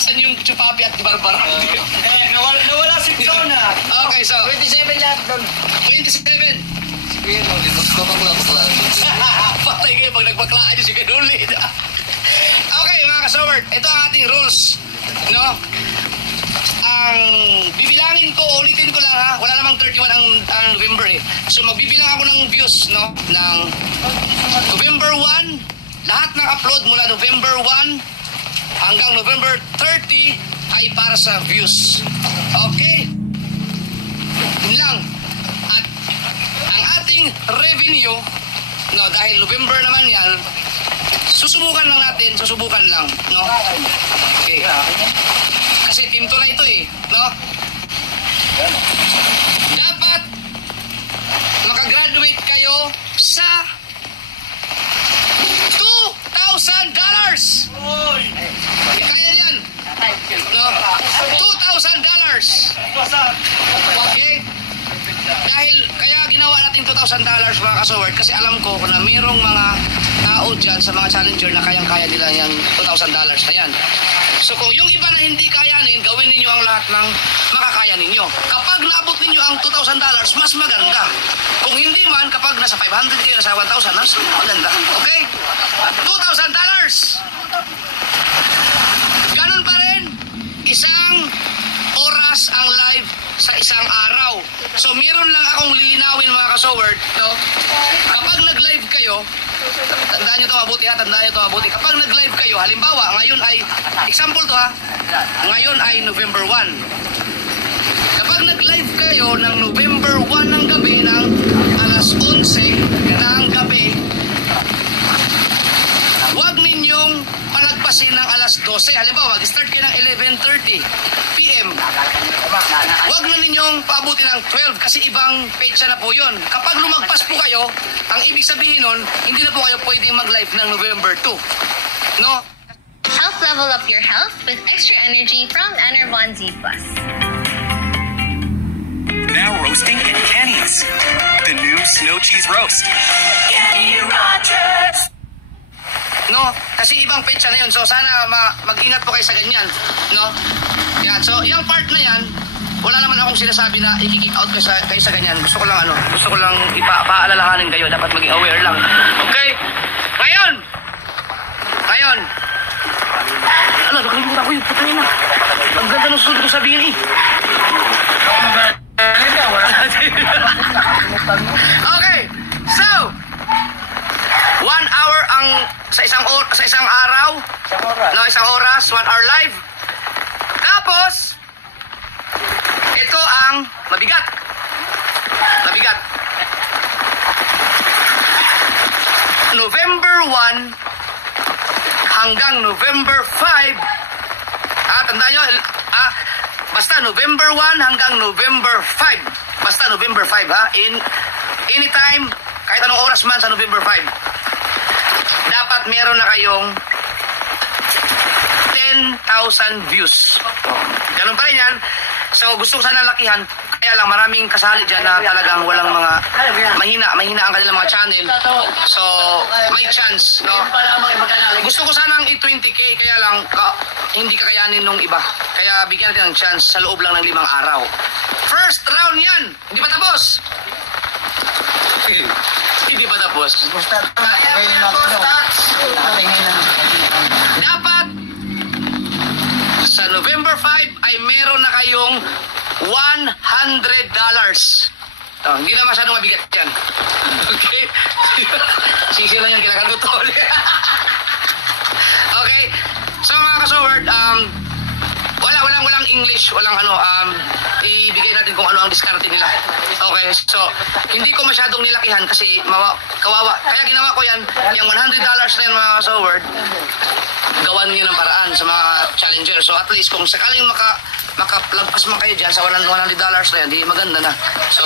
Asan yung Chupapi at Barbara? Nawala si Fiona. Okay, so 27 lahat doon. 27. Sige, no, di magpapakla. Patay kayo pag nagpaklaan nyo si Kanuli. Okay, mga kasaward, ito ang ating rules. No? Ang bibilangin ko, ulitin ko lang ha. Wala namang 31 ang November eh. So magbibilang ako ng views, no? Ng November 1, lahat ng upload mula November 1 hanggang November 30 ay para sa views. Okay? Yun lang. At ang ating revenue, no, dahil November naman yan, susubukan lang natin, susubukan lang, no? Okay. Kasi team to na ito eh, no? Dapat makagraduate kayo sa $2,000. Kaya yan. No? $2,000. Okay? Dahil kaya ginawa natin $2,000 mga kasaward kasi alam ko na mayroong mga tao dyan sa mga challenger na kayang-kaya nila yung $2,000 na yan. So kung yung iba na hindi kayanin, gawin ninyo ang lahat ng makakaya ninyo. Kapag naabot ninyo ang $2,000, mas maganda. Kung hindi man, kapag nasa 500 kayo, nasa 1,000, mas maganda. Okay? $2,000! Ganun pa rin, isang oras ang live sa isang araw. So meron lang akong lilinawin mga kasoward, no? Kapag nag-live kayo, tandaan nyo ito mabuti ha, tandaan nyo ito mabuti. Kapag nag-live kayo, halimbawa, ngayon ay, example to ha, ngayon ay November 1. Kapag nag-live kayo ng November 1 ng gabi, ng alas 11 ng gabi, huwag ninyong palagpasin ng alas 12. Halimbawa, mag-start kayo ng 11:30 PM. Huwag na ninyong paabuti ng 12 kasi ibang petsa na po yun. Kapag lumagpas po kayo, ang ibig sabihin nun, hindi na po kayo pwedeng mag-live ng November 2. No? Help level up your health with extra energy from Enervon Z+. Now roasting in Kenny's. The new snow cheese roast. Kenny Rogers. No? Kasi ibang petsa na yun. So sana mag-ingat po kayo sa ganyan. No? Yan. So yung part na yan, wala naman akong sinasabi na i-kick out kayo sa ganyan. Gusto ko lang ipaalalahanin kayo. Dapat maging aware lang. Okay? Ngayon! Ano, nakalimutan ko yung putay na. Ang ganda ng susunod ko sabihin eh. Okay. So, 1 hour ang sa isang araw. No, isang oras, 1 hour live. Tapos ito ang mabigat. November 1 hanggang November 5. Tandaan nyo, basta November 1 hanggang November 5. Basta November 5 ha. Anytime, kahit anong oras man sa November 5. Dapat meron na kayong 10,000 views. Ganun pa rin yan. So gusto ko sana lakihan. Kaya lang maraming kasali dyan na talagang walang mga mahina ang kanilang mga channel. So may chance, no? Gusto ko sanang i-20K kaya lang hindi kakayanin nung iba. Kaya bigyan natin ng chance sa loob lang ng 5 araw. First round yan. Hindi pa tapos. Hindi pa tapos. Dapat sa November 5 ay meron na kayong $100. Hindi na masyadong mabigat yan. Okay? Sisi lang yung kinakantutol. Okay? So mga kasoward, walang English, walang ibigay natin kung ano ang diskarte nila. Okay, so hindi ko masyadong nilakihan kasi kawawa. Kaya ginawa ko yan, yung $100 na yan mga kasoward, gawan nyo ng paraan sa mga challenger. So at least kung sakaling makalagpas man kayo dyan sa $100 na yan, di maganda na. So